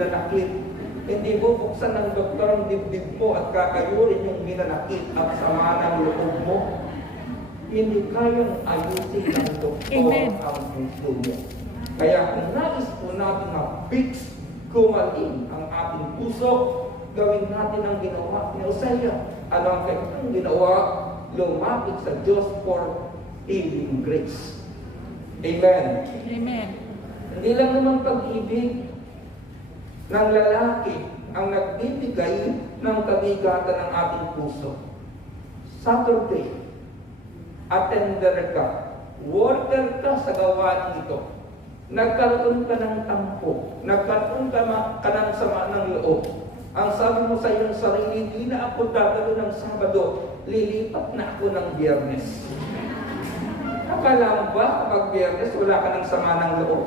hinanakit. Hindi mo buksan ng doktor ang dibdib mo at kakayurin yung hinanakit at sama ng loob mo. Hindi kayang ayusin ng doktor ang puso mo. Kaya kung nais po natin na fix, gumaling ang ating puso, gawin natin ang ginawa ni Hosea. Ano ang kanyang ginawa? Lumapit sa Diyos for healing grace. Amen. Amen. Hindi lang naman pag-ibig ng lalaki ang nagbibigay ng kabigatan ng ating puso. Saturday, attender ka, worker ka sa gawain ito. Nagkaroon ka ng tampo, nagkaroon ka ng sama ng loob. Ang sabi mo sa iyong sarili, hindi na ako dadalo ng Sabado, lilipat na ako ng Biyernes. Akala mo ba kapag Biyernes wala ka ng sama ng loob?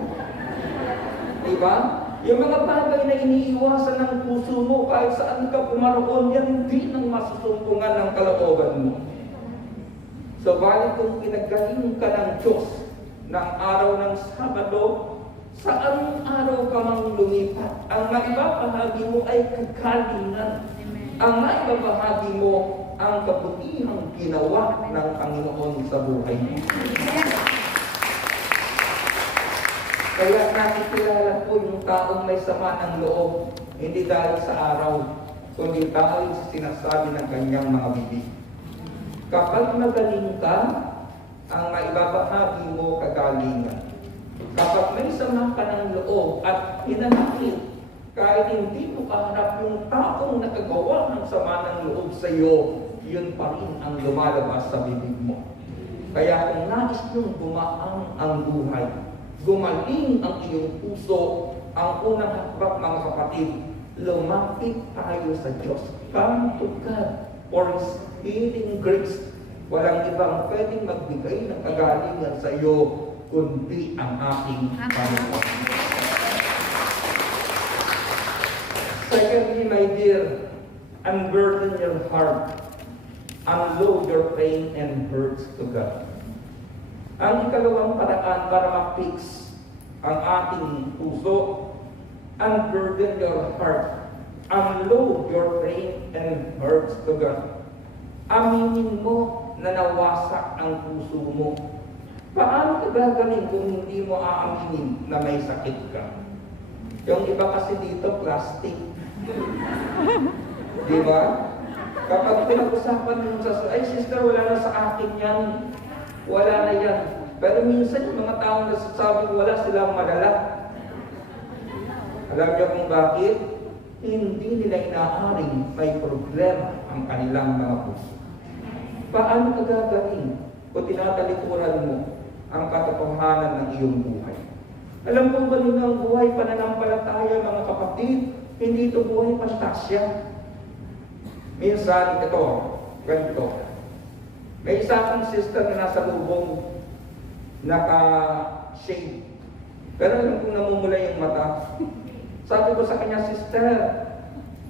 Diba? Yung mga bagay na iniiwasan ng puso mo kahit saan ka pumaroon, yan hindi nang masusumpungan ng kalooban mo. So, balik kung pinagaling ka ng Diyos ng araw ng Sabado, saan araw ka mang lumipat, ang maibabahagi mo ay kagalingan. Ang maibabahagi mo ang kabutihang ginawa ng Panginoon sa buhay mo. Kaya nakikilala po yung taong may sama ng loob, hindi dahil sa araw, kundi dahil sa sinasabi ng kanyang mga bibig. Kapag magaling ka, ang maibabahagi mo kagalingan. Kapag may sama ka ng loob at hinanakit, kahit hindi mo kaharap yung taong nakagawa ng sama ng loob sa iyo, yun pa rin ang lumalabas sa bibig mo. Kaya kung nais niyong gumaang ang buhay, gumaling ang iyong puso, ang unang hakbak mga kapatid, lumapit tayo sa Diyos. Come to God for His healing grace. Walang ibang pwedeng magbigay ng kagalingan sa iyo, kundi ang ating Panginoon. Secondly, my dear, unburden your heart. Unload your pain and hurts to God. Ang ikalawang paraan para ma-fix ang ating puso, unburden your heart. Unload your pain and hurts to God. Aminin mo na nawasak ang puso mo. Paano ka gagaling kung hindi mo aaminin na may sakit ka? Yung iba kasi dito, plastic. Di ba? Kapag pinag-usapan mo sa, ay sister, wala na sa akin yan. Wala na yan. Pero minsan yung mga taong nasasabi, wala silang madala. Alam niyo kung bakit? Hindi nila inaaring may problema ang kanilang mga puso. Paano ka gagaling kung tinatalikuran mo ang katotohanan ng iyong buhay? Alam mo ba nila ang buhay pananampalataya, mga kapatid? Hindi ito buhay pantasya. Minsan, ito, ganito. May isa akong sister na nasa lubong, naka-shade. Pero alam kong namumula yung mata. Sabi ko sa kanya, sister,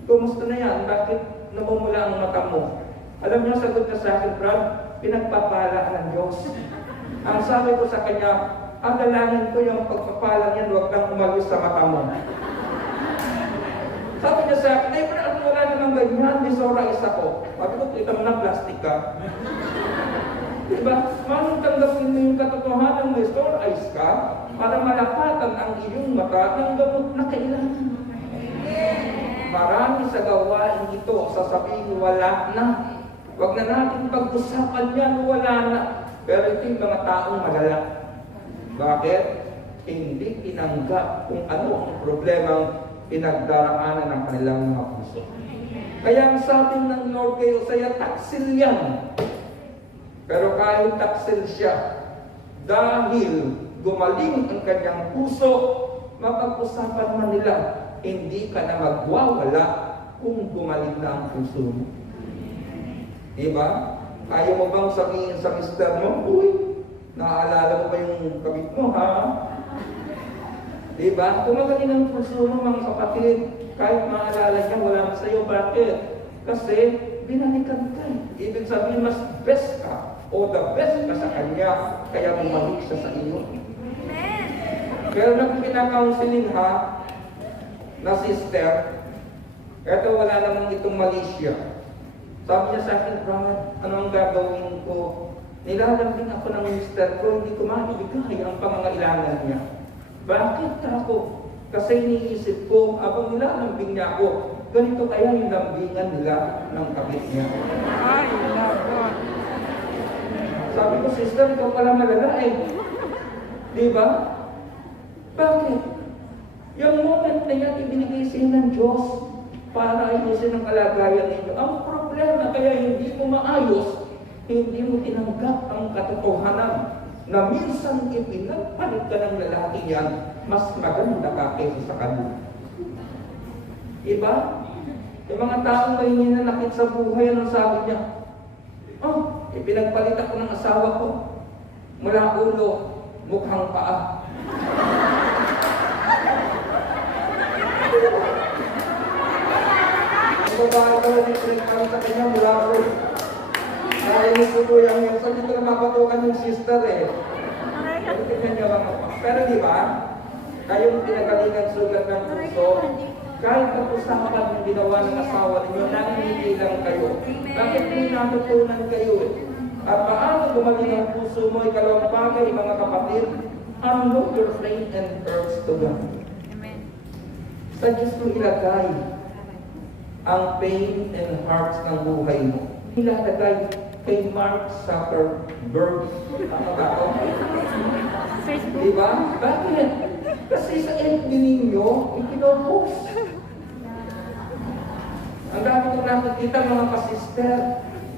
kumusta na yan? Bakit namumula ang mata mo? Alam niyo, sagot na sa akin, Brad, pinagpapala ng Diyos. Ang sabi ko sa kanya, ang dalangin ko yung pagpapala niyan, huwag lang umalis sa mata mo. Sabi niya sa akin, ay, Brad, wala namang ganyan, disorder ako. Sabi ko, kita mo na plastic ka. Diba? Manong tanggapin mo yung katotohanan mo, store eyes ka, para malapatan ang iyong mata ng gamot na kailangan. Marami sa gawain ito, sasabihin wala na. Huwag na natin pag-usapan yan, wala na. Pero ito yung mga taong malala. Bakit? Hindi tinanggap kung ano ang problemang pinagdaraanan ng kanilang mga puso. Kaya ang sabi ng Lord kay Hosea, taksil yan. Pero kahit taksil siya, dahil gumaling ang kanyang puso, mapag-usapan man nila, hindi ka na magwawala kung gumaling na ang puso mo. Diba? Ayaw mo bang sabihin sa mister mo, uy, naaalala mo ba yung kabit mo, ha? Diba? Kung magaling ang puso mo, mga kapatid, kahit maalala niya, wala na sa'yo. Bakit? Kasi, binalikan ka. Ibig sabihin, mas best ka o the best ka sa kanya, kaya bumalik siya sa iyo. Pero nang pinakounseling ha, na sister, eto wala namang itong malisya. Sabi niya sa akin, Brad, ano ang gagawin ko? Nilalambing ako ng mister ko, hindi ko maibigay ang pangangailangan niya. Bakit ako? Kasi iniisip ko, habang nilalambing niya ako, ganito kaya yung lambingan nila ng kapit niya. Ay, labo. Sabi ko, sister, ikaw pala malala eh. Di ba? Bakit? Yung moment na yan, ibinigay sa'yo ng Diyos para ayusin ang kalagayan ninyo. Ang problema, kaya hindi mo maayos, hindi mo tinanggap ang katotohanan na minsan ipinagpalit ka ng lalaki yan, mas maganda ka kaysa sa kanila. Iba? Yung mga taong may ninanakit sa buhay, anong sabi niya? Oh, ipinagpalit ako ng asawa ko. Mula ulo, mukhang paa. Ang babae daw na ipinagpalit sa kanya mula ulo. Narinig ko po yung yun. Saan dito na mapatukan yung sister eh. Tingnan niyo mga pa. Pero di ba, kayong pinagalingan sugat ng puso, kahit kapusapan yung ginawa ng asawa ninyo, nangingi lang kayo. Bakit may natutunan kayo eh? At paano gumaling ang puso mo, ikalawang bagay, mga kapatid, unlock your faith and urge to God. Sa Diyos mo ilagay ang pain and hearts ng buhay mo. Ilalagay kay Mark Zuckerberg. Tama ba ako? Diba? Bakit? Kasi sa FB ninyo, ipinorpost. Ang dami kong nakikita mga pasister,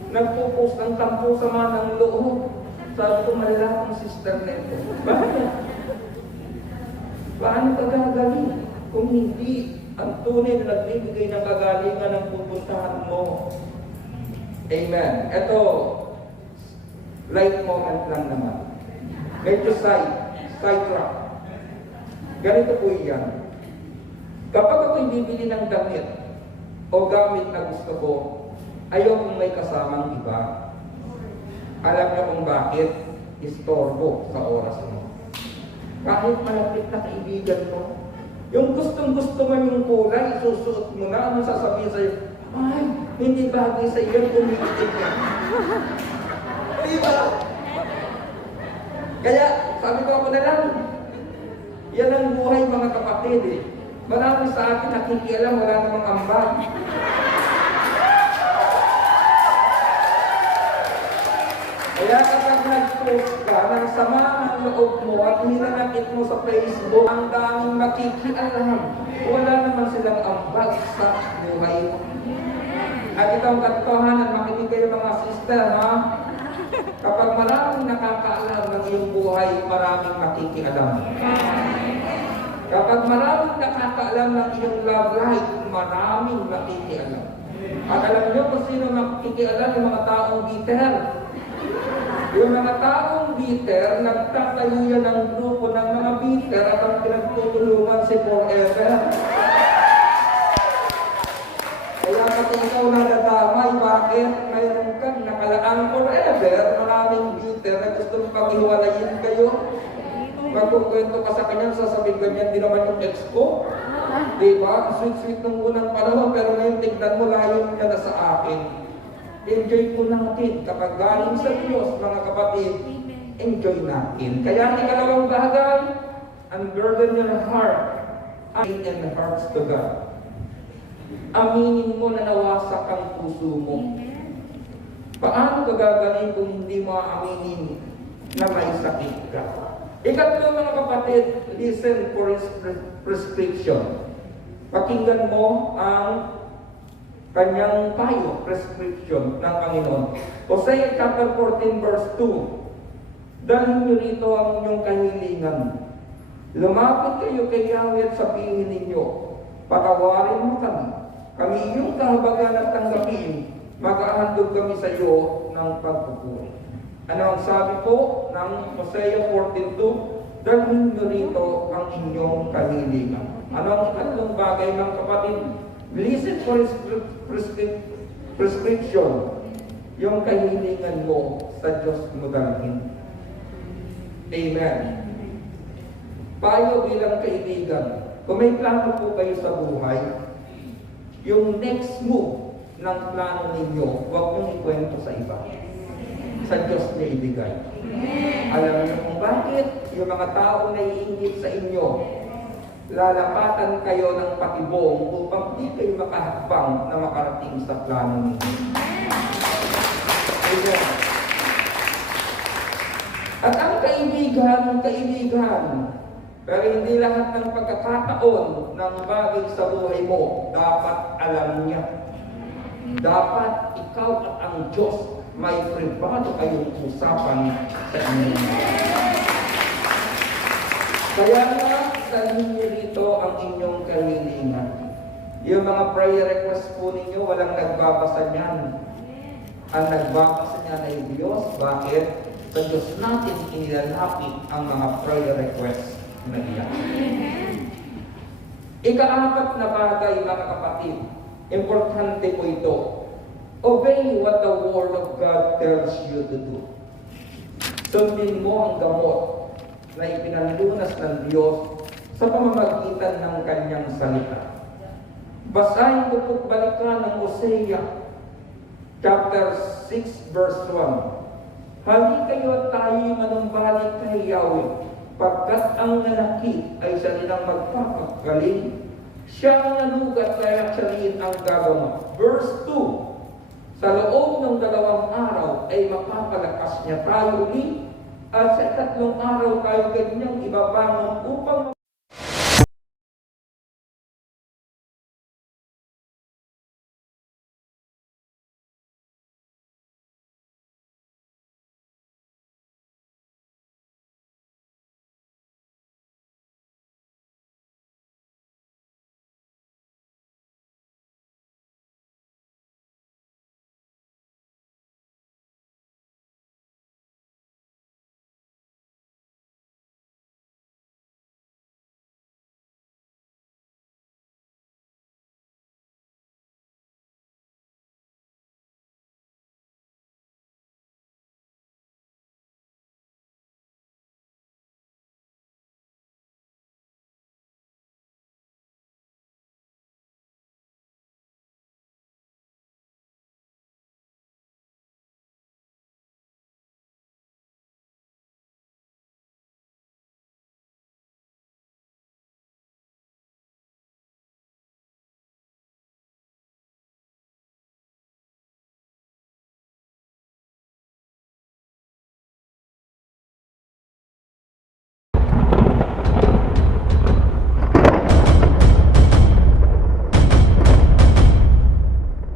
nagpo-post ng tampo sama ng loob. Sabi ko, malala ang sister na ito. Bakit? Paano ka gagaling kung hindi ang tunay na nagbibigay ng kagalingan ng pupuntahan mo? Amen. Ito, light moment lang naman. Medyo sidetrack. Ganito po yan. Kapag ako'y bibili ng damit o gamit na gusto ko, ayokong may kasamang iba. Alam niyo kung bakit? Istorbo sa oras mo. Kahit malapit na kaibigan mo, yung gustong-gusto mo yung kulay, isusuot mo na, ano sasabihin sa'yo? Ay, hindi bagay sa iyo kung hindi ka. Diba? Kaya, sabi ko ako na lang, yan ang buhay mga kapatid eh. Marami sa akin nakikialam, wala namang ambag. Kaya kapag nag-post ka, ng sama ng loob mo at hinanakit mo sa Facebook, ang daming makikialam. Wala naman silang ambag sa buhay mo. At ito ang katotohanan, makinig kayo mga sister, ha? Kapag maraming nakakaalam ng iyong buhay, maraming makikialam. Kapag maraming nakakaalam ng iyong love life, maraming makikialam. At alam niyo kung sino makikialam, yung mga taong bitter. Yung mga taong bitter, nagtatayo yan ng grupo ng mga bitter at ang pinagtutulungan si forever. Kaya pati ikaw nadadamay, bakit? Mayroon kang nakalaang forever, maraming bitter na gusto mong paghiwalayin kayo. Magkukwento ka sa kanya, sasabihin ganyan, di naman yung ex ko. Diba? Sweet-sweet nung unang panahon, pero ngayon tignan mo, layo niya na sa akin. Enjoy po natin. Kapag galing sa Diyos, mga kapatid, enjoy natin. Kaya ang ikalawang bagay, unburden your heart, and hearts to God. Aminin mo na nawasak ang puso mo. Paano ka gagaling kung hindi mo aminin na may sakit ka? Ikatlo mga kapatid, listen for his prescription. Pakinggan mo ang kanyang payo, prescription ng Panginoon. Hosea chapter 14 verse 2. Dalhin niyo rito ang inyong kahilingan. Lumapit kayo kay Yahweh at sabihin ninyo, patawarin mo kami. Kami iyong kahabagan at tanggapin. Mag-ahandog kami sa iyo ng pagpupuri. Ano ang sabi po ng Hosea 14:2? Dalhin niyo rito ang inyong kahilingan. Ano ang ikatlong bagay ng kapatid? Listen for his prescription. Yung kahilingan mo sa Diyos mo dalhin. Amen. Payo bilang kaibigan. Kung may plano po kayo sa buhay, yung next move ng plano ninyo, huwag mong ikwento sa iba. Sa Diyos na ibigay. Alam niyo kung bakit? Yung mga tao na iingit sa inyo, lalapatan kayo ng patibong upang di kayo makahakbang na makarating sa plano ninyo. Amen. At ang kaibigan, pero hindi lahat ng pagkakataon ng bagay sa buhay mo, dapat alam niya. Dapat ikaw at ang Diyos may pribado kayong usapan sa inyo. Kaya nga, dalhin niyo rito ang inyong kahilingan. Yung mga prayer request po ninyo, walang nagbabasa niyan. Ang nagbabasa niyan ay Diyos. Bakit? Sa Diyos natin inilalapit ang mga prayer request na iyan. Ika-apat na bagay, mga kapatid, importante po ito. Obey what the Word of God tells you to do. Sundin mo ang gamot na ipinanlunas ng Diyos sa pamamagitan ng Kanyang salita. Basahin ko po't balikan ng Hosea, chapter 6, verse 1. Hali kayo at tayo'y manumbalik kay Yahweh, pagkat ang nanakit ay siya nilang magpapagaling. Siya ang nanugat kaya siya rin ang gagamot. Verse 2. Sa loob ng 2 araw ay mapapalakas niya tayo ulit, at sa 3 araw tayo kanyang ibabangon upang